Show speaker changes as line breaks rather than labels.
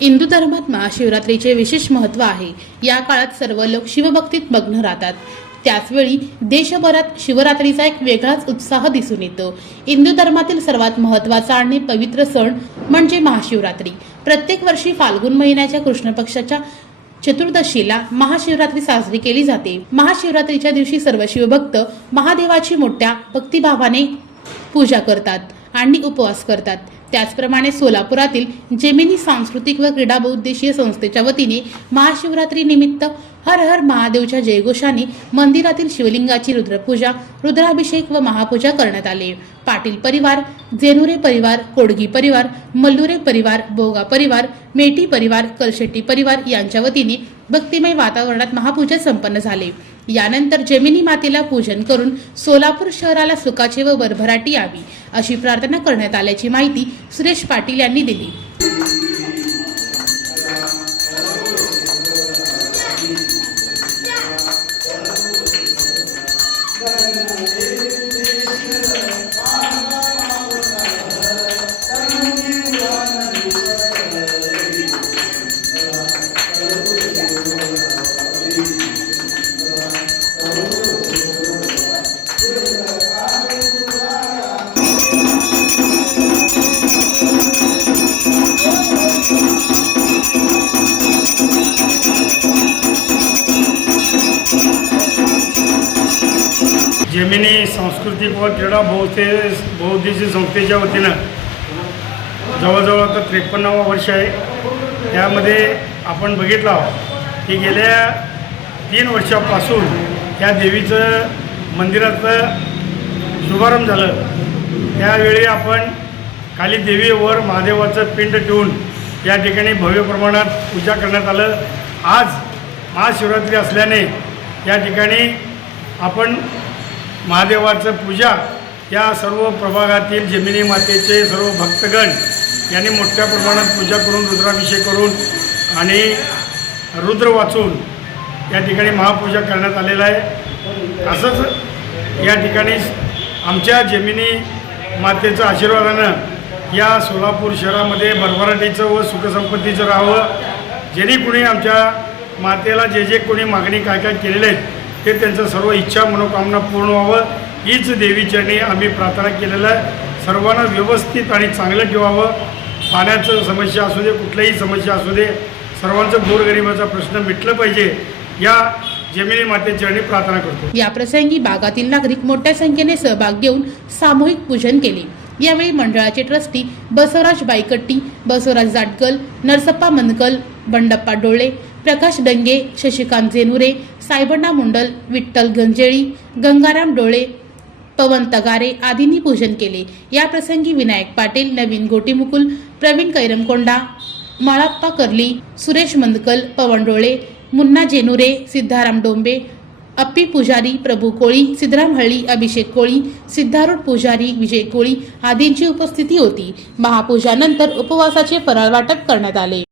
हिंदू धर्मात महाशिवरात्रीचे विशेष महत्त्व आहे. या काळात सर्व लोक शिवभक्तीत मग्न राहतात. त्याचवेळी देशभरात शिवरात्रीचा एक वेगळाच उत्साह दिसून येतो. हिंदू धर्मातील सर्वात महत्त्वाचा आणि पवित्र सण म्हणजे महाशिवरात्री. प्रत्येक वर्षी फाल्गुन महिन्याच्या कृष्ण पक्षाच्या चतुर्दशीला महाशिवरात्री साजरी केली जाते. महाशिवरात्रीच्या दिवशी सर्व शिवभक्त महादेवाची मोठ्या भक्तिभावाने पूजा करतात आणि उपवास करतात. त्याचप्रमाणे सोलापुरातील जेमिनी सांस्कृतिक व क्रीडा बहुद्देशीय संस्थेच्या वतीने महाशिवरात्री निमित्त हर हर महादेवच्या जयघोषाने मंदिरातील शिवलिंगाची रुद्रपूजा रुद्राभिषेक व महापूजा करण्यात आले. पाटील परिवार जेनुरे परिवार कोडगी परिवार मल्लुरे परिवार बोगा परिवार मेटी परिवार कलशेट्टी परिवार यांच्या वतीने भक्तिमय वातावरणात महापूजा संपन्न झाले. यानंतर जमिनी मातेला पूजन करून सोलापूर शहराला सुखाचे व भरभराटी यावी अशी प्रार्थना करण्यात आल्याची माहिती सुरेश पाटील यांनी दिली.
जेमिनी सांस्कृतिक व क्रीडा बहुते बहुउद्देशीय संस्थेच्या वतीनं जवळजवळ आता त्रेपन्नावं वर्ष आहे त्यामध्ये आपण बघितलं आहोत की गेल्या तीन वर्षापासून त्या देवीचं मंदिराचं शुभारंभ झालं त्यावेळी आपण खाली देवीवर महादेवाचं पिंड ठेवून या ठिकाणी भव्य प्रमाणात पूजा करण्यात आलं आज महाशिवरात्री असल्याने या ठिकाणी आपण महादेवाचं पूजा या सर्व प्रभागातील जमिनी मातेचे सर्व भक्तगण यांनी मोठ्या प्रमाणात पूजा करून रुद्राभिषेक करून आणि रुद्र वाचून या ठिकाणी महापूजा करण्यात आलेलं आहे. असंच या ठिकाणी आमच्या जमिनी मातेचं आशीर्वादानं या सोलापूर शहरामध्ये भरभराटीचं व सुखसंपत्तीचं राहावं. ज्यांनी कुणी आमच्या मातेला जे जे कोणी मागणी काय काय केलेले आहेत ते त्यांचं सर्व इच्छा मनोकामना पूर्ण व्हावं. हीच देवीच्याने आम्ही प्रार्थना केलेलं आहे. सर्वांना व्यवस्थित आणि चांगलं ठेवावं. पाण्याचं समस्या असू दे कुठल्याही समस्या असू दे सर्वांचं गोरगरिबाचा प्रश्न मिटलं पाहिजे. या जमिनी मातेचरणी प्रार्थना करतो.
या प्रसंगी भागातील नागरिक मोठ्या संख्येने सहभाग घेऊन सामूहिक पूजन केले. यावेळी मंडळाचे ट्रस्टी बसवराज बायकट्टी बसवराज जाटकल नरसप्पा मनकल बंडप्पा डोळे प्रकाश डंगे शशिकांत जेनुरे सायबण्णा मुंडल विठ्ठल गंजेळी गंगाराम डोळे पवन तगारे आदींनी पूजन केले. या प्रसंगी विनायक पाटील नवीन गोटीमुकुल प्रवीण कैरमकोंडा माळाप्पा कर्ली सुरेश मंदकल पवन डोळे मुन्ना जेनुरे सिद्धाराम डोंबे अप्पी पुजारी प्रभू कोळी सिद्धराम हळ्ळी अभिषेक कोळी सिद्धारूढ पुजारी विजय कोळी आदींची उपस्थिती होती. महापूजानंतर उपवासाचे फराळ वाटप करण्यात आले.